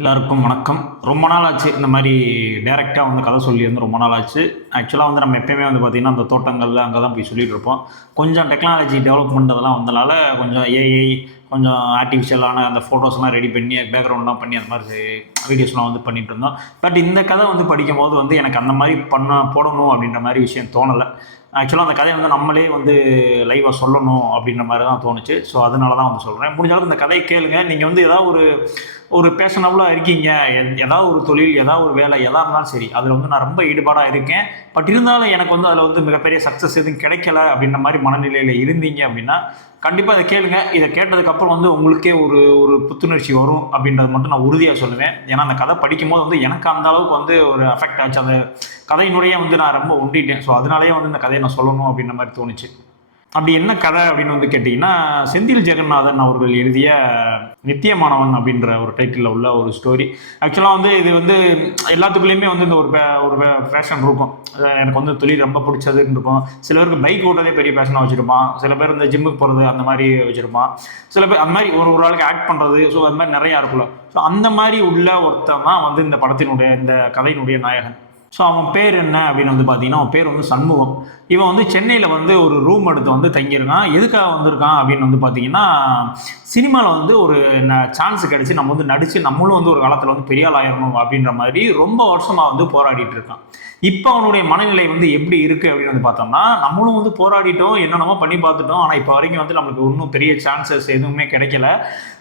எல்லாருக்கும் வணக்கம். ரொம்ப நாள் ஆச்சு இந்த மாதிரி டேரெக்டாக வந்து கதை சொல்லி வந்து ரொம்ப நாள் ஆச்சு ஆக்சுவலாக வந்து நம்ம எப்பயுமே வந்து பார்த்திங்கன்னா அந்த தோட்டங்களில் அங்கே தான் போய் சொல்லிட்டு இருப்போம். கொஞ்சம் டெக்னாலஜி டெவலப்மெண்ட் அதெல்லாம் வந்தனால கொஞ்சம் ஏஐ கொஞ்சம் ஆர்டிஃபிஷியலான அந்த ஃபோட்டோஸ்லாம் ரெடி பண்ணி பேக்ரவுண்ட்லாம் பண்ணி அந்த மாதிரி வீடியோஸ்லாம் வந்து பண்ணிட்டு இருந்தோம். பட் இந்த கதை வந்து படிக்கும் போது வந்து எனக்கு அந்த மாதிரி பண்ண போடணும் அப்படின்ற மாதிரி விஷயம் தோணலை. ஆக்சுவலாக அந்த கதையை வந்து நம்மளே வந்து லைவாக சொல்லணும் அப்படின்ற மாதிரி தான் தோணுச்சு. ஸோ அதனால தான் வந்து சொல்கிறேன் முடிஞ்ச அளவுக்கு இந்த கதையை கேளுங்க. நீங்கள் வந்து ஏதாவது ஒரு ஒரு பேஷனபுளாக இருக்கீங்க. ஏதாவது ஒரு தொழில் ஏதாவது ஒரு வேலை எதாக இருந்தாலும் சரி அதில் வந்து நான் ரொம்ப ஈடுபாடாக இருக்கேன். பட் இருந்தாலும் எனக்கு வந்து அதில் வந்து மிகப்பெரிய சக்ஸஸ் எதுவும் கிடைக்கல அப்படின்ற மாதிரி மனநிலையில் இருந்தீங்க அப்படின்னா கண்டிப்பாக இதை கேளுங்க. இதை கேட்டதுக்கப்புறம் வந்து உங்களுக்கே ஒரு ஒரு புத்துணர்ச்சி வரும் அப்படின்றது மட்டும் நான் உறுதியாக சொல்லுவேன். ஏன்னா அந்த கதை படிக்கும்போது வந்து எனக்கு அந்த அளவுக்கு வந்து ஒரு அஃபெக்ட் ஆச்சு. அந்த கதையினுடைய வந்து நான் ரொம்ப ஒண்டிட்டேன் ஸோ அதனாலேயே வந்து இந்த கதையை நான் சொல்லணும் அப்படின்ற மாதிரி தோணுச்சு. அப்படி என்ன கதை அப்படின்னு வந்து கேட்டிங்கன்னா செந்தில் ஜெகநாதன் அவர்கள் எழுதிய நித்தியமானவன் அப்படின்ற ஒரு டைட்டிலில் உள்ள ஒரு ஸ்டோரி ஆக்சுவலாக வந்து இது வந்து எல்லாத்துக்குள்ளேயுமே வந்து இந்த ஒரு பே- ஒரு பேஷன் இருக்கும். எனக்கு வந்து தொழில் ரொம்ப பிடிச்சதுன்னு இருக்கும். சில பேருக்கு பைக் ஓட்டதே பெரிய பேஷனாக வச்சுருப்பான். சில பேர் இந்த ஜிம்முக்கு போகிறது அந்த மாதிரி வச்சுருப்பான். சில பேர் அந்த மாதிரி ஒரு ஒரு ஆளுக்கு ஆக்ட் பண்ணுறது ஸோ அது மாதிரி நிறையா இருக்குல்ல ஸோ அந்த மாதிரி உள்ள ஒருத்தன் தான் வந்து இந்த படத்தினுடைய இந்த கதையினுடைய நாயகன். ஸோ அவன் பேர் என்ன அப்படின்னு வந்து பார்த்தீங்கன்னா அவன் பேர் வந்து சண்முகம். இவன் வந்து சென்னையில் வந்து ஒரு ரூம் எடுத்து வந்து தங்கியிருக்கான். எதுக்காக வந்திருக்கான் அப்படின்னு வந்து பார்த்தீங்கன்னா சினிமாவில் வந்து ஒரு சான்ஸ் கிடச்சி நம்ம வந்து நடித்து நம்மளும் வந்து ஒரு காலத்தில் வந்து பெரிய ஆள் ஆயிரணும் அப்படின்ற மாதிரி ரொம்ப வருஷமாக வந்து போராடிட்டு இருக்கான். இப்போ அவனுடைய மனநிலை வந்து எப்படி இருக்குது அப்படின்னு வந்து பார்த்தோம்னா நம்மளும் வந்து போராடிட்டோம் என்னென்னமோ பண்ணி பார்த்துட்டோம். ஆனால் இப்போ வரைக்கும் வந்து நம்மளுக்கு ஒன்றும் பெரிய சான்சஸ் எதுவுமே கிடைக்கல.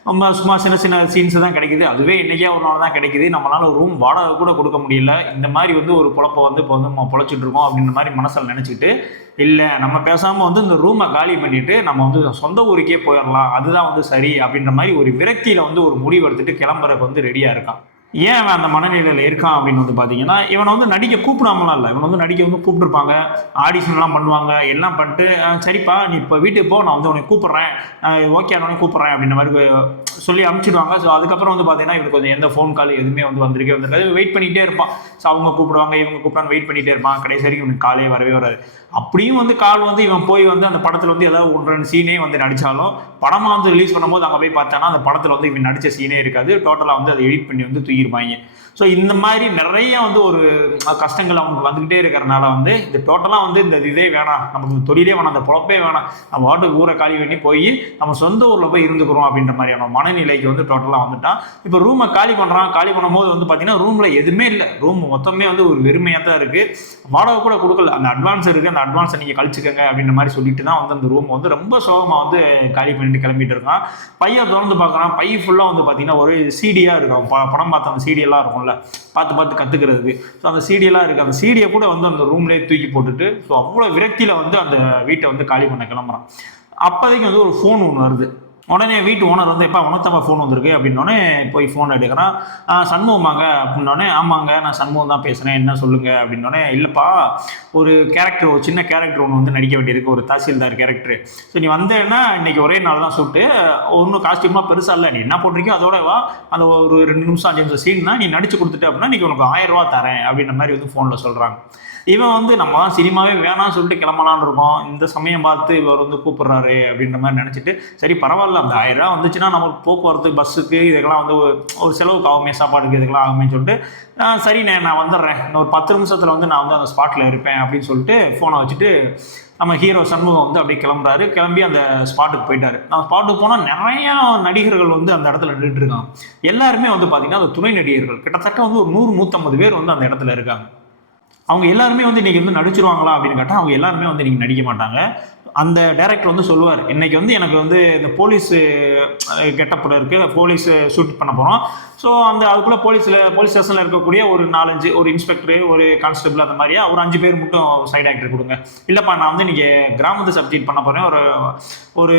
நம்ம சும்மா சின்ன சின்ன சீன்ஸ் தான் கிடைக்குது. அதுவே என்னைக்கே ஒரு நாள் தான் கிடைக்குது. நம்மளால ரூம் வாடகை கூட கொடுக்க முடியல. இந்த மாதிரி வந்து ஒரு பொழப்பை வந்து இப்போ வந்து நம்ம பொழைச்சிட்டு இருக்கோம் அப்படின்ற மாதிரி மனசில் நினச்சிக்கிட்டு இல்லை நம்ம பேசாமல் வந்து இந்த ரூமை காலி பண்ணிட்டு நம்ம வந்து சொந்த ஊருக்கே போயிடலாம். அதுதான் வந்து சரி அப்படின்ற மாதிரி ஒரு விரக்தியில் வந்து ஒரு முடிவு எடுத்துட்டு கிளம்புறதுக்கு வந்து ரெடியாக இருக்கான். ஏன் அவன் அந்த மனநிலையில் இருக்கான் அப்படின்னு வந்து பார்த்தீங்கன்னா இவனை வந்து நடிக்க கூப்பிடாமலாம் இல்லை. இவனை வந்து நடிக்க வந்து கூப்பிட்டுருப்பாங்க. ஆடிஷன்லாம் பண்ணுவாங்க. எல்லாம் பண்ணிட்டு சரிப்பா நீ இப்போ வீட்டுக்கு போ நான் வந்து உனக்கு கூப்பிட்றேன். ஓகே ஆனோடனே கூப்பிட்றேன் அப்படின்ற மாதிரி சொல்லி அனுப்பிச்சிடுவாங்க. ஸோ அதுக்கப்புறம் வந்து பார்த்தீங்கன்னா இவனுக்கு கொஞ்சம் எந்த ஃபோன் கால் எதுவுமே வந்து வந்திருக்கே வந்திருக்காது. வெயிட் பண்ணிகிட்டே இருப்பான். ஸோ அவங்க கூப்பிடுவாங்க இவங்க கூப்பிடாங்க வெயிட் பண்ணிகிட்டே இருப்பான். கடைசி வரைக்கும் இவனுக்கு காலே வரவே வராது. அப்படியும் வந்து கால் வந்து இவன் போய் வந்து அந்த படத்தில் வந்து ஏதாவது ஒன்று ரெண்டு சீனே வந்து நடித்தாலும் படமாக வந்து ரிலீஸ் பண்ணும்போது அங்கே போய் பார்த்தானா அந்த படத்தில் வந்து இவன் நடித்த சீனே இருக்காது. டோட்டலாக வந்து அதை எடிட் பண்ணி வந்து தூக்கியிருப்பாங்க ஸோ இந்த மாதிரி நிறைய வந்து ஒரு கஷ்டங்கள் அவங்களுக்கு வந்துக்கிட்டே இருக்கிறனால வந்து இந்த டோட்டலாக வந்து இந்த இதே வேணாம். நமக்கு இந்த தொழிலே வேணாம் அந்த பொழப்பே வேணாம். நம்ம வாட்டுக்கு ஊரை காலி பண்ணி போய் நம்ம சொந்த ஊரில் போய் இருந்துக்கிறோம் அப்படின்ற மாதிரியான மனநிலைக்கு வந்து டோட்டலாக வந்துட்டான். இப்போ ரூமை காலி பண்ணுறான் காலி பண்ணும்போது வந்து பார்த்தீங்கன்னா ரூமில் எதுவுமே இல்லை. ரூம் மொத்தமே வந்து ஒரு வெறுமையாக தான் இருக்குது வாடகை கூட கொடுக்கல. அந்த அட்வான்ஸ் இருக்குது அந்த அட்வான்ஸை நீங்கள் கழிச்சுக்கங்க அப்படின்ற மாதிரி சொல்லிட்டு தான் வந்து அந்த ரூம் வந்து ரொம்ப சோகமாக வந்து காலி பண்ணிட்டு கிளம்பிட்டு இருக்கான் பையன் திறந்து பார்க்குறான். பை ஃபுல்லாக வந்து பார்த்தீங்கன்னா ஒரு சீடியாக இருக்கும். ப- படம் பார்த்த அந்த சீடியெல்லாம் இருக்கும். இருக்கும்ல பார்த்து பார்த்து கற்றுக்கிறதுக்கு ஸோ அந்த சீடியெல்லாம் இருக்குது அந்த சீடியை கூட வந்து அந்த ரூம்லேயே தூக்கி போட்டுட்டு ஸோ அவ்வளோ விரக்தியில் வந்து அந்த வீட்டை வந்து காலி பண்ண கிளம்புறான். அப்போதைக்கு வந்து ஒரு ஃபோன் ஒன்று வருது. உடனே வீட்டு ஓனர் வந்து எப்போ உனத்தம்மா ஃபோன் வந்திருக்கு? அப்படின்னோடனே போய் ஃபோன் எடுக்கிறான். சண்முகமாங்க அப்படின்னோடனே ஆமாங்க நான் சண்முகம் தான் பேசுகிறேன் என்ன சொல்லுங்க? அப்படின்னோடனே இல்லைப்பா ஒரு கேரக்டர் ஒரு சின்ன கேரக்டர் ஒன்று வந்து நடிக்க வேண்டியிருக்கு ஒரு தாசில்தார் கேரக்டர் ஸோ நீ வந்தேன்னா இன்றைக்கி ஒரே நாள் தான் சுட்டு ஒன்றும் காஸ்டியூமாக பெருசாக இல்லை. நீ என்ன போட்டிருக்கியோ அதோட வா. அந்த ஒரு ரெண்டு நிமிஷம் அஞ்சு நிமிஷம் சீன் தான் நீ நடிச்சு கொடுத்துட்டு அப்படின்னா இன்றைக்கி உனக்கு ஆயிரம் ரூபா தரேன் அப்படின்ற மாதிரி வந்து ஃபோனில் சொல்கிறாங்க இவன் வந்து நம்ம தான் சினிமாவே வேணாம்னு சொல்லிட்டு கிளம்பலான்னு இருக்கோம். இந்த சமயம் பார்த்து இவர் வந்து கூப்பிட்றாரு அப்படின்ற மாதிரி நினச்சிட்டு சரி பரவாயில்ல அந்த ஆயிரம் ரூபா வந்துச்சுன்னா நமக்கு போக்குவரத்து பஸ்ஸுக்கு இதுக்கெல்லாம் வந்து ஒரு- செலவுக்கு ஆகுமே சாப்பாடுக்கு இதுக்கெல்லாம் ஆகுமே சொல்லிட்டு "ஆ, சரிண்ணே நான் வந்துடுறேன். இன்னும் ஒரு பத்து நிமிஷத்தில் வந்து நான் வந்து அந்த ஸ்பாட்டில் இருப்பேன் அப்படின்னு சொல்லிட்டு ஃபோனை வச்சுட்டு நம்ம ஹீரோ சண்முகம் வந்து அப்படியே கிளம்புறாரு. கிளம்பி அந்த ஸ்பாட்டுக்கு போயிட்டாரு. நான் ஸ்பாட்டுக்கு போனால் நிறையா நடிகர்கள் வந்து அந்த இடத்துல நின்றுட்டு இருக்காங்க எல்லாருமே வந்து பார்த்தீங்கன்னா அந்த துணை நடிகர்கள். கிட்டத்தட்ட வந்து ஒரு நூறு நூற்றம்பது பேர் வந்து அந்த இடத்துல இருக்காங்க. அவங்க எல்லாருமே வந்து இன்னைக்கு வந்து நடிச்சிருவாங்களா அப்படின்னு கேட்டால் அவங்க எல்லாருமே வந்து இன்னைக்கு நடிக்க மாட்டாங்க. அந்த டைரக்டர் வந்து சொல்லுவார் இன்னைக்கு வந்து எனக்கு வந்து இந்த போலீஸ் கெட்டப்பட இருக்கு போலீஸ் ஷூட் பண்ண போகிறோம் ஸோ அந்த அதுக்குள்ளே போலீஸில் போலீஸ் ஸ்டேஷனில் இருக்கக்கூடிய ஒரு நாலஞ்சு ஒரு இன்ஸ்பெக்டர் ஒரு கான்ஸ்டபிள் அந்த மாதிரியா ஒரு அஞ்சு பேர் மட்டும் சைடு ஆக்டர் கொடுங்க. இல்லைப்பா நான் வந்து இன்னைக்கு கிராமத்து சப்ஜெக்ட் பண்ண போகிறேன் ஒரு ஒரு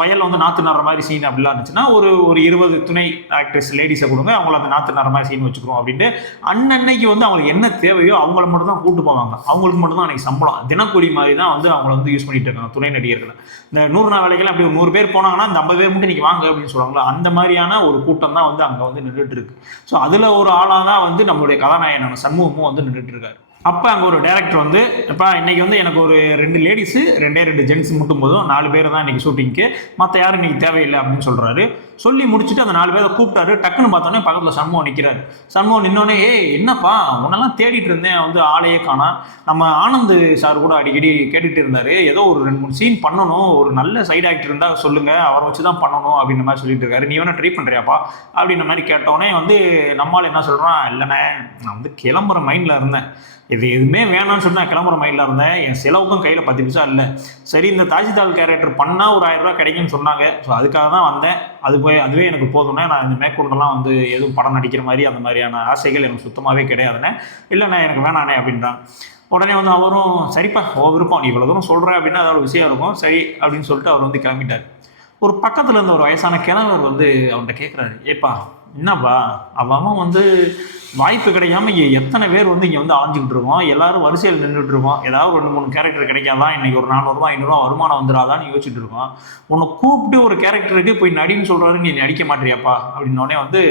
வயலில் வந்து நாற்று நடுற மாதிரி சீன் அப்படிலாம் இருந்துச்சுன்னா ஒரு ஒரு இருபது துணை ஆக்டர்ஸ் லேடிஸை கொடுங்க. அவங்கள அந்த நாற்று நடுற மாதிரி சீன் வச்சுக்கிறோம் அப்படின்ட்டு அன்னன்னைக்கு வந்து அவங்களுக்கு என்ன தேவையோ அவங்கள மட்டும் தான் கூட்டு போவாங்க. அவங்களுக்கு மட்டும் தான் அன்னைக்கு சம்பளம். தினக்கூலி மாதிரி தான் வந்து அவங்கள வந்து யூஸ் பண்ணிட்டு இருக்காங்க துணை நடிகர்கள் இந்த நூறு நாள் வேலைகள் அப்படி ஒரு நூறு பேர் போனாங்கன்னா இந்த ஐம்பது பேர் மட்டும் இன்னைக்கு வாங்க அப்படின்னு சொல்லுவாங்களா அந்த மாதிரியான ஒரு கூட்டம் தான் வந்து அங்கே வந்து நின்றுட்டு இருக்கு. ஸோ அதில் ஒரு ஆளாக தான் வந்து நம்மளுடைய கதாநாயகனான சண்முகமும் வந்து நின்றுட்டு இருக்காரு. அப்போ அங்கே ஒரு டேரக்டர் வந்து இப்போ இன்னைக்கு வந்து எனக்கு ஒரு ரெண்டு லேடிஸு ரெண்டே ரெண்டு ஜென்ட்ஸ் மட்டும் போதும் நாலு பேர் தான் இன்னைக்கு ஷூட்டிங்க்கு மற்ற யாரும் இன்னைக்கு தேவையில்லை அப்படின்னு சொல்கிறாரு சொல்லி முடிச்சுட்டு அந்த நாலு பேரை கூப்பிட்டாரு. டக்குன்னு பார்த்தோன்னே பக்கத்தில் சண்முகம் நிற்கிறாரு சண்முகம் நின்னோடனே ஏய் என்னப்பா உன்னெல்லாம் தேடிட்டு இருந்தேன். வந்து ஆளையே காணா. நம்ம ஆனந்த் சார் கூட அடிக்கடி கேட்டுட்டு இருந்தார். ஏதோ ஒரு ரெண்டு மூணு சீன் பண்ணணும். ஒரு நல்ல சைடு ஆக்டர் இருந்தால் சொல்லுங்கள் அவரை வச்சு தான் பண்ணணும் அப்படின்ற மாதிரி சொல்லிட்டு இருக்காரு. நீ வேணால் ட்ரை பண்ணுறியாப்பா அப்படின்ற மாதிரி கேட்டோடனே வந்து நம்மால் என்ன சொல்கிறான் இல்லைண்ணே நான் வந்து கிளம்புற மைண்டில் இருந்தேன். இது எதுவுமே வேணாம்னு சொல்லி நான் கிளம்புற மைண்டில் இருந்தேன். என் செலவுக்கும் கையில் பத்து பைசா இல்லை. சரி இந்த தாஜிதால் கேரக்டர் பண்ணால் ஒரு ஆயிரம் ரூபா கிடைக்கும்னு சொன்னாங்க. ஸோ அதுக்காக தான் வந்தேன். அது போய் அதுவே எனக்கு போதும்னா நான் இந்த மேற்கொண்டெல்லாம் வந்து எதுவும் படம் நடிக்கிற மாதிரி அந்த மாதிரியான ஆசைகள் எனக்கு சுத்தமாகவே கிடையாதுண்ணே இல்லைண்ணே எனக்கு வேணாண்ணே அப்படின்றான். உடனே வந்து அவரும் சரிப்பா ஓ விருப்பம். நீ இவ்வளோ தூரம் சொல்கிறேன் அப்படின்னா அதோட விஷயம் இருக்கும். சரி அப்படின்னு சொல்லிட்டு அவர் வந்து கிளம்பிட்டார். ஒரு பக்கத்தில் இருந்த ஒரு வயசான கிழவர் வந்து அவன்கிட்ட கேட்குறாரு ஏப்பா என்னப்பா? அவன் வந்து வாய்ப்பு கிடைக்காம எத்தனை பேர் வந்து இங்கே வந்து அலைஞ்சிக்கிட்டு இருக்கோம் எல்லாரும் வரிசையில் நின்றுட்டு இருக்கோம் ஏதாவது ரெண்டு மூணு கேரக்டர் கிடைக்காதான் இன்னைக்கு ஒரு நானூறுரூவா ஐநூறுரூவா வருமானம் வந்துடாதான்னு யோசிச்சுட்டு இருக்கோம் உன்னை கூப்பிட்டு ஒரு கேரக்டருக்கு போய் நடின்னு சொல்கிறாரு நீ நடிக்க மாட்டியாப்பா அப்படின்னோடனே வந்து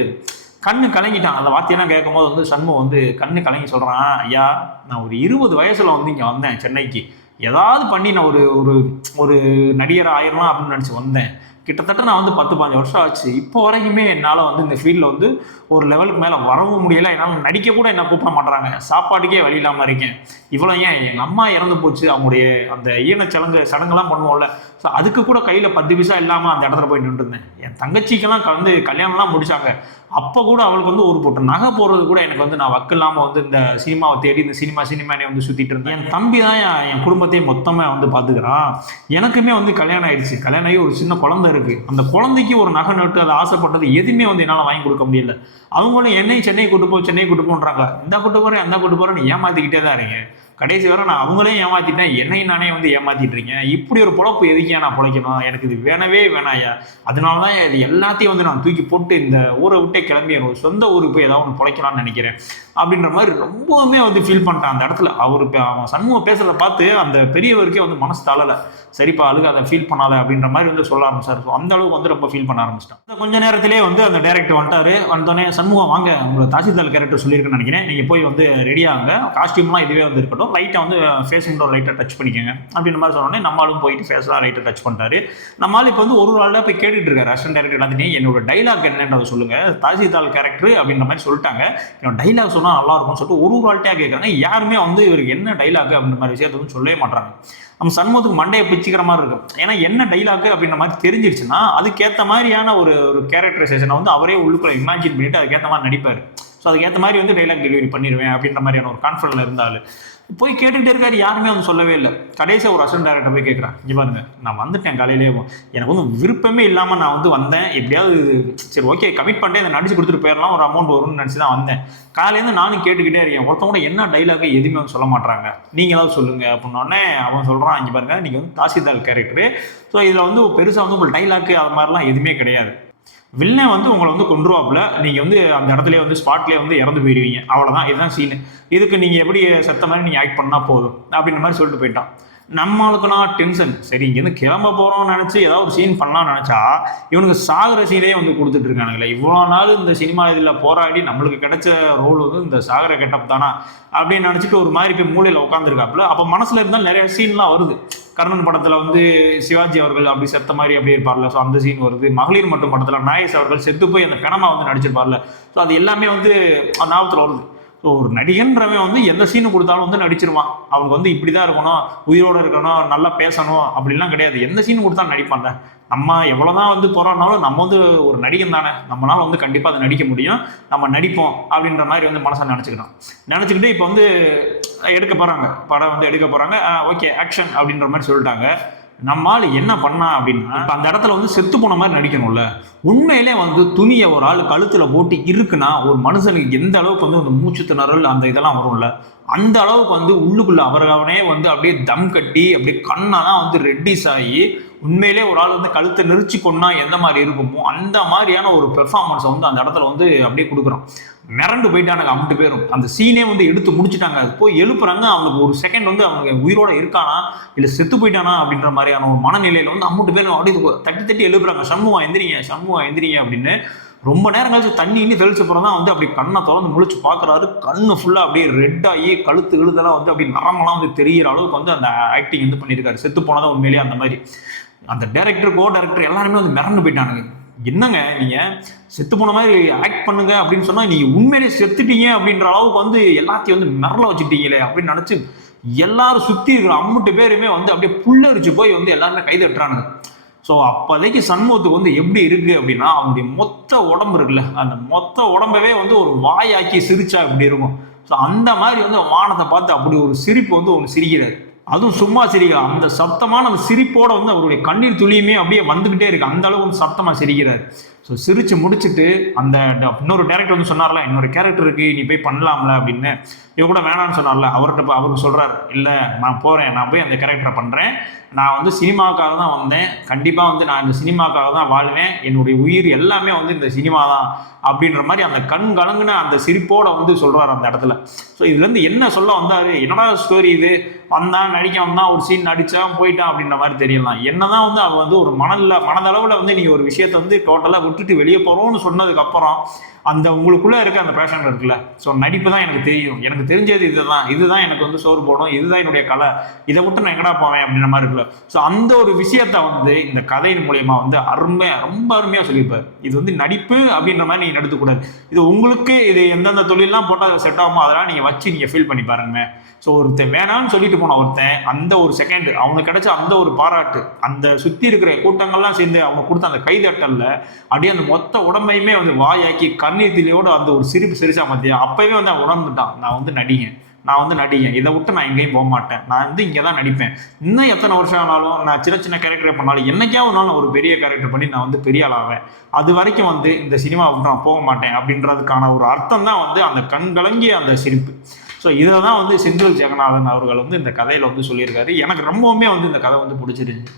கண்ணு கலங்கிட்டான். அந்த வார்த்தையெல்லாம் கேட்கும்போது வந்து சண்முகம் வந்து கண்ணு கலங்கி சொல்கிறான் ஐயா நான் ஒரு இருபது வயசில் வந்து இங்கே வந்தேன் சென்னைக்கு. ஏதாவது பண்ணி நான் ஒரு ஒரு ஒரு நடிகர் ஆயிரலாம் அப்படின்னு நினச்சி வந்தேன். கிட்டத்தட்ட நான் வந்து பத்து பதினஞ்சு வருஷம் ஆச்சு. இப்போ வரைக்குமே என்னால் வந்து இந்த ஃபீல்டில் வந்து ஒரு லெவலுக்கு மேலே வரவும் முடியல. என்னால் நடிக்க கூட என்ன கூப்பிட மாட்டுறாங்க சாப்பாட்டுக்கே வழி இல்லாமல் இருக்கேன். இவ்வளோ ஏன்? எங்கள் அம்மா இறந்து போச்சு. அவங்களுடைய அந்த ஈனச்சலங்கு சடங்குலாம் பண்ணுவோம்ல. ஸோ அதுக்கு கூட கையில் பத்து பைசா இல்லாமல் அந்த இடத்துல போய் நின்றுருந்தேன் என் தங்கச்சிக்கெல்லாம் கலந்து கல்யாணம்லாம் முடிச்சாங்க. அப்போ கூட அவளுக்கு வந்து ஒரு போட்டு நகை போடுறது கூட எனக்கு வந்து நான் வக்கு இல்லாமல் வந்து இந்த சினிமாவை தேடி இந்த சினிமா சினிமானே வந்து சுற்றிட்டு இருந்தேன். என் தம்பி தான் என் என் குடும்பத்தையும் மொத்தமாக வந்து பார்த்துக்கிறான் எனக்குமே வந்து கல்யாணம் ஆயிடுச்சு. கல்யாணம் ஆகி ஒரு சின்ன குழந்தை இருக்குது அந்த குழந்தைக்கு ஒரு நகை நட்டு அதை ஆசைப்பட்டது எதுவுமே வந்து என்னால் வாங்கி கொடுக்க முடியல. அவங்களும் என்னை சென்னை கூட்டு போ சென்னை கூட்டு போன்றாங்க. இந்த கூட்டு போகிறேன் அந்த கூட்டு போகிறேன்னு ஏமாத்திக்கிட்டே தான் இருக்கீங்க. கடைசி வரை நான் அவங்களையும் ஏமாத்திட்டேன் என்னையும் நானே வந்து ஏமாத்திட்டு இருக்கேன். இப்படி ஒரு பொழப்பு எதுக்கே நான் பிழைக்கணும்? எனக்கு இது வேணவே வேணாயா அதனால தான் இது எல்லாத்தையும் வந்து நான் தூக்கி போட்டு இந்த ஊரை விட்டே கிளம்பி ஒரு சொந்த ஊருக்கு போய் ஏதாவது ஒன்று பிழைக்கலாம்னு நினைக்கிறேன். அப்படின்ற மாதிரி ரொம்பவுமே வந்து ஃபீல் பண்ணிட்டான் அந்த இடத்துல. அவர் அவன் சண்முகம் பேசுறத பார்த்து அந்த பெரியவருக்கே வந்து மனசு தளலை. சரிப்பா அழுக அதை ஃபீல் பண்ணால அப்படின்ற மாதிரி வந்து சொல்ல ஆரம்பிச்சார். ஸோ அந்த அளவுக்கு வந்து ரொம்ப ஃபீல் பண்ண ஆரம்பிச்சிட்டான். கொஞ்ச நேரத்திலே வந்து அந்த டேரக்டர் வந்துட்டாரு. வந்தோடனே சண்முகம் வாங்க. உங்களை தாசில்தார் கேரக்டர் சொல்லியிருக்கேன்னு நினைக்கிறேன். நீங்கள் போய் வந்து ரெடியாகுங்க காஸ்டியூம்லாம் இதுவே வந்து இருக்கட்டும். லைட்டை வந்து ஃபேஸ் மட்டும் லைட்டாக டச் பண்ணிக்கோங்க. அப்படின்ற மாதிரி சொன்னோடனே நம்மளும் போயிட்டு ஃபேஸ்லாம் லைட்டாக டச் பண்ணிட்டாரு. நம்மளால் இப்போ வந்து ஒரு ஒரு ஆளாக போய் கேட்டுட்டு இருக்காரு. அசிஸ்டன்ட் டேரக்டர் எல்லாத்தையும் என்னோட டைலாக் என்னன்றதை சொல்லுங்கள் தாசிதால் கேரக்டர் அப்படின்ற மாதிரி சொல்லிட்டாங்க. என்னோட டைலாக் சொன்னால் நல்லா இருக்கும்னு சொல்லிட்டு ஒரு ஒரு ஆள்கிட்டயாக கேட்குறாங்க யாருமே வந்து இவருக்கு என்ன டைலாக் அப்படின்ற மாதிரி விஷயத்தை வந்து சொல்லவே மாட்டாங்க நம்ம சண்முகத்துக்கு மண்டையை பிச்சுக்கிற மாதிரி இருக்கும். ஏன்னா என்ன டைலாக் அப்படின்ற மாதிரி தெரிஞ்சிருச்சுன்னா அதுக்கேற்ற மாதிரியான ஒரு ஒரு கேரக்டரைசேஷனை வந்து அவரே உள்ளுக்குள்ள இமேஜின் பண்ணிட்டு அதுக்கேற்ற மாதிரி நடிப்பார். ஸோ அதுக்கேற்ற மாதிரி வந்து டைலாக் டெலிவரி பண்ணிடுவேன் அப்படின்ற மாதிரியான ஒரு கான்ஃபிடன்ஸ் இருந்தாலும் போய் கேட்டுக்கிட்டே இருக்காரு யாருமே வந்து சொல்லவே இல்லை. கடைசியாக ஒரு அசன் டேரக்டர் போய் கேட்குறான் இங்கே பாருங்க நான் வந்துட்டேன் காலையிலேயே எனக்கு வந்து விருப்பமே இல்லாமல் நான் வந்து வந்தேன். எப்படியாவது சரி ஓகே கமிட் பண்ணிட்டேன். இதை நடிச்சு கொடுத்துட்டு போயிடலாம். ஒரு அமௌண்ட் வரும்னு நினச்சி தான் வந்தேன். காலையிலேருந்து நானும் கேட்டுக்கிட்டே இருக்கேன். ஒருத்தவங்க கூட என்ன டைலாக் எதுவுமே வந்து சொல்ல மாட்டாங்க நீங்கள் ஏதாவது சொல்லுங்கள் அப்படின்னோடனே அவன் சொல்கிறான் இங்கே பாருங்க நீங்கள் வந்து தாசில்தார் கேரக்டரு ஸோ இதில் வந்து பெருசாக வந்து உங்களுக்கு டைலாக்கு அது மாதிரிலாம் எதுவுமே கிடையாது. வில்லன் வந்து உங்களை வந்து கொண்டுருவாப்புல நீங்கள் வந்து அந்த இடத்துல வந்து ஸ்பாட்லேயே வந்து இறந்து போயிடுவீங்க அவ்வளோதான் இதுதான் சீனு இதுக்கு நீங்கள் எப்படி செத்த மாதிரி நீங்கள் ஆக்ட் பண்ணால் போதும்? அப்படின்ற மாதிரி சொல்லிட்டு போயிட்டான். நம்மளுக்குனா டென்ஷன் சரி இங்கேருந்து கிளம்ப போகிறோம்னு நினச்சி ஏதாவது ஒரு சீன் பண்ணலாம்னு நினச்சா இவனுக்கு சாகர சீனே வந்து கொடுத்துட்டு இருக்கானுங்களே. இவ்வளோ நாள் இந்த சினிமா இதில் போராடி நம்மளுக்கு கிடைச்ச ரோல் வந்து இந்த சாகர கெட்டப் தானா அப்படின்னு நினச்சிட்டு ஒரு மாதிரி போய் மூலையில் உட்காந்துருக்காப்புல அப்போ மனசில் இருந்தால் நிறைய சீன்லாம் வருது. கர்ணன் படத்தில் வந்து சிவாஜி அவர்கள் அப்படி செத்த மாதிரி அப்படி இருப்பார்ல. ஸோ அந்த சீன் வருது. மகளிர் மட்டும் படத்தில் நாயஸ் அவர்கள் செத்து போய் அந்த பிணமா வந்து நடிச்சிருப்பார்ல. ஸோ அது எல்லாமே வந்து அந்த ஞாபகத்தில் வருது. ஒரு நடிகன்றவன் வந்து எந்த சீனு கொடுத்தாலும் வந்து நடிச்சிருவான். அவங்க வந்து இப்படி தான் இருக்கணும் உயிரோடு இருக்கணும் நல்லா பேசணும் அப்படிலாம் கிடையாது. எந்த சீன் கொடுத்தாலும் நடிப்பான்ல நம்ம எவ்வளோதான் வந்து போராடினாலும் நம்ம வந்து ஒரு நடிகன் தானே. நம்மளால வந்து கண்டிப்பாக அதை நடிக்க முடியும். நம்ம நடிப்போம் அப்படின்ற மாதிரி வந்து மனசை நினச்சிக்கிட்டோம் நினச்சிக்கிட்டு இப்போ வந்து எடுக்க போகிறாங்க படம் வந்து எடுக்க போகிறாங்க ஓகே ஆக்ஷன் அப்படின்ற மாதிரி சொல்லிட்டாங்க. நம்மால் என்ன பண்ணா அப்படின்னா இப்போ அந்த இடத்துல வந்து செத்து போன மாதிரி நடிக்கணும்ல. உண்மையிலே வந்து துணியை ஒரு ஆள் கழுத்தில் போட்டு இருக்குன்னா ஒரு மனுஷனுக்கு எந்த அளவுக்கு வந்து அந்த மூச்சு திணறல் அந்த இதெல்லாம் வரும்ல? அந்த அளவுக்கு வந்து உள்ளுக்குள்ள அவரவனே வந்து அப்படியே தம் கட்டி அப்படியே கண்ணெல்லாம் வந்து ரெட்டிஸ் ஆகி உண்மையிலே ஒரு ஆள் வந்து கழுத்தை நெரிச்சு கொண்டா எந்த மாதிரி இருக்குமோ? அந்த மாதிரியான ஒரு பெர்ஃபார்மன்ஸை வந்து அந்த இடத்துல வந்து அப்படியே கொடுக்குறோம் மிரண்டு போயிட்டானுங்க அம்பிட்டு பேரும். அந்த சீனே வந்து எடுத்து முடிச்சுட்டாங்க. அது போய் எழுப்புறாங்க அவனுக்கு ஒரு செகண்ட் வந்து அவனுக்கு உயிரோட இருக்கானா இல்லை செத்து போயிட்டானா அப்படின்ற மாதிரியான ஒரு மனநிலையில வந்து அம்புட்டு பேரும் அப்படியே தட்டி தட்டி எழுப்புறாங்க. சண்முகம் எந்திரிங்க சண்முகம் எந்திரிங்க அப்படின்னு. ரொம்ப நேரம் கழிச்சு தண்ணி இன்னி தெளிச்ச அப்புறம் தான் வந்து அப்படி கண்ணை திறந்து முழிச்சு பார்க்குறாரு. கண்ணு ஃபுல்லாக அப்படியே ரெட் ஆகி கழுத்து எழுதெல்லாம் வந்து அப்படி நரமெல்லாம் வந்து தெரியிற அளவுக்கு வந்து அந்த ஆக்டிங் வந்து பண்ணியிருக்காரு. செத்து போனதான் உண்மையிலேயே அந்த மாதிரி. அந்த டேரக்டர் கோ டேரக்டர் எல்லாருமே வந்து மிரண்டு போயிட்டானுங்க. என்னங்க நீங்கள் செத்து போன மாதிரி ஆக்ட் பண்ணுங்க அப்படின்னு சொன்னால் நீங்கள் உண்மையிலேயே செத்துட்டீங்க அப்படின்ற அளவுக்கு வந்து எல்லாத்தையும் வந்து மிரள வச்சுட்டீங்களே அப்படின்னு நினச்சி எல்லாரும் சுற்றி இருக்கிற அம்முட்டு பேருமே வந்து அப்படியே புல்லரிச்சு போய் வந்து எல்லாருமே கை தட்டுறானுங்க ஸோ அப்போதைக்கு சண்முகத்துக்கு வந்து எப்படி இருக்கு அப்படின்னா அவனுடைய மொத்த உடம்பு இருக்குல்ல அந்த மொத்த உடம்பவே வந்து ஒரு வாயாக்கி சிரிச்சா இப்படி இருக்கும்? ஸோ அந்த மாதிரி வந்து வானத்தை பார்த்து அப்படி ஒரு சிரிப்பு வந்து ஒன்று சிரிக்கிறாரு. அதுவும் சும்மா சிரிக்கலாம் அந்த சத்தமான அந்த சிரிப்போட வந்து அவருடைய கண்ணீர் துளியுமே அப்படியே வந்துக்கிட்டே இருக்கு. அந்த அளவு வந்து சத்தமாக சிரிக்கிறார். ஸோ சிரித்து முடிச்சுட்டு அந்த இன்னொரு டேரக்டர் வந்து சொன்னார்ல இன்னொரு கேரக்டருக்கு நீ போய் பண்ணலாம்ல அப்படின்னு. இவ கூட வேணாம்னு சொன்னார்ல. அவர்கிட்ட போய் அவருக்கு சொல்கிறார் இல்லை நான் போகிறேன் நான் போய் அந்த கேரக்டரை பண்ணுறேன் நான் வந்து சினிமாவுக்காக தான் வந்தேன். கண்டிப்பாக வந்து நான் இந்த சினிமாவுக்காக தான் வாழ்வேன். என்னுடைய உயிர் எல்லாமே வந்து இந்த சினிமா தான். அப்படின்ற மாதிரி அந்த கண் கலங்குன அந்த சிரிப்போட வந்து சொல்கிறார் அந்த இடத்துல. ஸோ இதுலேருந்து என்ன சொல்ல வந்தார்? என்னடா ஸ்டோரி இது? வந்தான் நடிக்க வந்தான் ஒரு சீன் நடித்தா போயிட்டான் அப்படின்ற மாதிரி தெரியலாம். என்னதான் வந்து அவள் வந்து ஒரு மனதில் மனதளவில் வந்து நீங்கள் ஒரு விஷயத்தை வந்து டோட்டலாக விட்டுட்டு வெளியே போகிறோம்னு சொன்னதுக்கப்புறம் அந்த உங்களுக்குள்ளே இருக்க அந்த பேஷன் இருக்குல்ல. ஸோ நடிப்பு தான் எனக்கு தெரியும். எனக்கு தெரிஞ்சது இதுதான். இதுதான் எனக்கு வந்து சோறு போடும். இதுதான் என்னுடைய கலை. இதை விட்டு நான் எங்கடா போவேன் அப்படின்ற மாதிரி இருக்குல்ல. ஸோ அந்த ஒரு விஷயத்த வந்து இந்த கதையின் மூலயமா வந்து அருமையாக ரொம்ப அருமையாக சொல்லியிருப்பார். இது வந்து நடிப்பு அப்படின்ற மாதிரி நீங்கள் நடத்தக்கூடாது இது உங்களுக்கு இது எந்தெந்த தொழிலெலாம் போட்டால் செட் ஆகுமோ அதெல்லாம் நீங்கள் வச்சு நீங்கள் ஃபீல் பண்ணி பாருங்க. ஸோ ஒருத்தன் வேணாம்னு சொல்லிட்டு போன ஒருத்தன் அந்த ஒரு செகண்ட் அவனுக்கு கிடைச்ச அந்த ஒரு பாராட்டு அந்த சுற்றி இருக்கிற கூட்டங்கள்லாம் சேர்ந்து அவங்க கொடுத்த அந்த கைதட்டலில் அப்படியே அந்த மொத்த உடம்பையுமே வந்து வாயாக்கி கண்ணீர்த்திலையோட அந்த ஒரு சிரிப்பு சிரிச்சா பார்த்தியா அப்பவே வந்து அவன் உணர்ந்துட்டான். நான் வந்து நடிகன். நான் வந்து நடிகன். இதை விட்டு நான் எங்கேயும் போக மாட்டேன். நான் வந்து இங்கே தான் நடிப்பேன். இன்னும் எத்தனை வருஷம் ஆனாலும் நான் சின்ன சின்ன கேரக்டர் பண்ணாலும் என்னைக்காவது ஒரு நாள் நான் ஒரு பெரிய கேரக்டர் பண்ணி நான் வந்து பெரிய ஆளாவேன் அது வரைக்கும் வந்து இந்த சினிமா விட்டு நான் போக மாட்டேன் அப்படின்றதுக்கான ஒரு அர்த்தம் தான் வந்து அந்த கண் கலங்கிய அந்த சிரிப்பு. ஸோ இதை தான் வந்து செந்தில் ஜெகநாதன் அவர்கள் வந்து இந்த கதையில் வந்து சொல்லியிருக்காரு. எனக்கு ரொம்பவுமே வந்து இந்த கதை வந்து பிடிச்சிருந்துச்சு.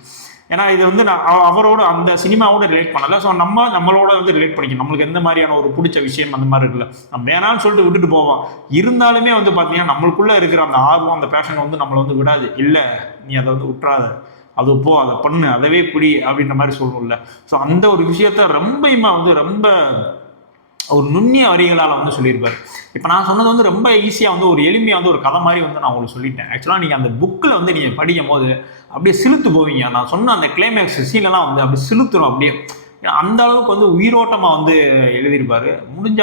ஏன்னா இது வந்து நான் அவ- அவரோட அந்த சினிமாவோட ரிலேட் பண்ணல. ஸோ நம்ம நம்மளோட வந்து ரிலேட் பண்ணிக்கணும். நம்மளுக்கு எந்த மாதிரியான ஒரு பிடிச்ச விஷயம் அந்த மாதிரி இருக்குல்ல. நம்ம வேணாம்னு சொல்லிட்டு விட்டுட்டு போவோம். இருந்தாலுமே வந்து பார்த்தீங்கன்னா நம்மளுக்குள்ள இருக்கிற அந்த ஆர்வம் அந்த பேஷன் வந்து நம்மளை வந்து விடாது. இல்லை நீ அதை வந்து விட்டுறாத. அது போ அதை பண்ணு. அதவே பிடி அப்படின்ற மாதிரி சொல்லணும்ல ஸோ அந்த ஒரு விஷயத்த ரொம்பயுமா வந்து ரொம்ப ஒரு நுண்ணிய வரிகளால் வந்து சொல்லியிருப்பார். இப்போ நான் சொன்னது வந்து ரொம்ப ஈஸியாக வந்து ஒரு எளிமையாக வந்து ஒரு கதை மாதிரி வந்து நான் உங்களுக்கு சொல்லிட்டேன். ஆக்சுவலாக நீங்கள் அந்த புக்கில் வந்து நீங்கள் படிக்கும் போது அப்படியே சிலுத்து போவீங்க. நான் சொன்ன அந்த கிளைமேக்ஸ் சீனெல்லாம் வந்து அப்படியே சிலுத்துரும். அப்படியே அந்த அளவுக்கு வந்து உயிரோட்டமாக வந்து எழுதியிருப்பார். முடிஞ்ச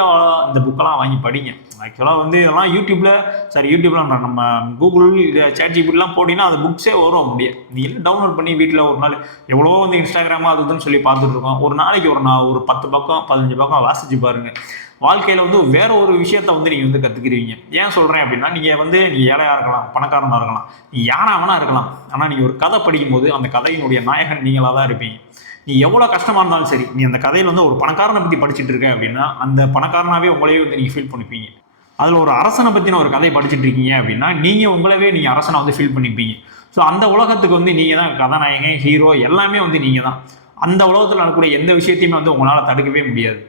இந்த புக்கெல்லாம் வாங்கி படிங்க. ஆக்சுவலாக வந்து இதெல்லாம் யூடியூப்பில் சரி யூடியூப்ல நம்ம கூகுள் சேட் ஜிபிலாம் போட்டிங்கன்னா அந்த புக்ஸே வரும் அப்படியே. நீ டவுன்லோட் பண்ணி வீட்டில் ஒரு நாள் எவ்வளோ வந்து இன்ஸ்டாகிராமா அது இதுன்னு சொல்லி பார்த்துட்ருக்கோம் ஒரு நாளைக்கு ஒரு நான் ஒரு பத்து பக்கம் பதினஞ்சு பக்கம் வாசிச்சு பாருங்கள் வாழ்க்கையில் வந்து வேற ஒரு விஷயத்த வந்து நீங்கள் வந்து கற்றுக்கிறீங்க ஏன் சொல்கிறேன் அப்படின்னா நீங்கள் வந்து நீ ஏழையாக இருக்கலாம் பணக்காரனாக இருக்கலாம் நீ யாராக வேணா இருக்கலாம். ஆனால் நீங்கள் ஒரு கதை படிக்கும்போது அந்த கதையினுடைய நாயகன் நீங்களாக தான் இருப்பீங்க. நீ எவ்வளோ கஷ்டமாக இருந்தாலும் சரி நீ அந்த கதையில் வந்து ஒரு பணக்காரனை பற்றி படிச்சுட்டு இருக்கேன் அப்படின்னா அந்த பணக்காரனாகவே உங்களையே வந்து நீங்கள் ஃபீல் பண்ணிப்பீங்க. அதில் ஒரு அரசனை பற்றின ஒரு கதை படிச்சுட்டு இருக்கீங்க அப்படின்னா நீங்கள் உங்களவே நீங்கள் அரசனை வந்து ஃபீல் பண்ணிப்பீங்க. ஸோ அந்த உலகத்துக்கு வந்து நீங்கள் தான் கதாநாயகன் ஹீரோ எல்லாமே வந்து நீங்கள் தான். அந்த உலகத்தில் நடக்கக்கூடிய எந்த விஷயத்தையுமே வந்து உங்களால் தடுக்கவே முடியாது.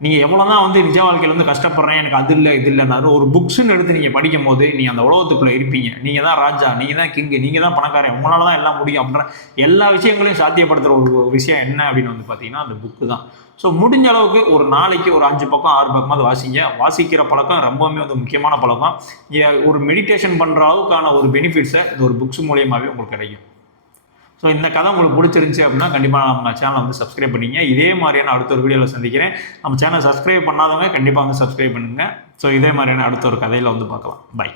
நீங்கள் எவ்வளோ தான் வந்து நிஜ வாழ்க்கையில் வந்து கஷ்டப்படுறேன் எனக்கு அது இல்லை இது இல்லைனாரு ஒரு புக்ஸ்ன்னு எடுத்து நீங்கள் படிக்கும் போது நீங்கள் அந்த உலகத்துக்குள்ளே இருப்பீங்க. நீங்கள் தான் ராஜா நீங்கள் தான் கிங்கு நீங்கள் தான் பணக்காரன் உங்களால் தான் எல்லாம் முடியும் அப்படின்ற எல்லா விஷயங்களையும் சாத்தியப்படுத்துகிற ஒரு விஷயம் என்ன அப்படின்னு வந்து பார்த்தீங்கன்னா அந்த புக்கு தான். ஸோ முடிஞ்ச அளவுக்கு ஒரு நாளைக்கு ஒரு அஞ்சு பக்கம் ஆறு பக்கமாவது வாசிங்க. வாசிக்கிற பழக்கம் ரொம்பவுமே வந்து முக்கியமான பழக்கம். ஏ- ஒரு மெடிடேஷன் பண்ணுற அளவுக்கான ஒரு பெனிஃபிட்ஸை இந்த ஒரு புக்ஸ் மூலியமாகவே உங்களுக்கு கிடைக்கும். ஸோ இந்த கதை உங்களுக்கு பிடிச்சிருந்துச்சி அப்படின்னா கண்டிப்பாக நம்ம சேனலை வந்து சப்ஸ்கிரைப் பண்ணிங்க இதே மாதிரியான அடுத்த ஒரு வீடியோவில் சந்திக்கிறேன். நம்ம சேனலை சப்ஸ்கிரைப் பண்ணாதவங்க கண்டிப்பாக வந்து சப்ஸ்கிரைப் பண்ணுங்கள் ஸோ இதே மாதிரியான அடுத்த ஒரு கதையில் வந்து பார்க்கலாம். பை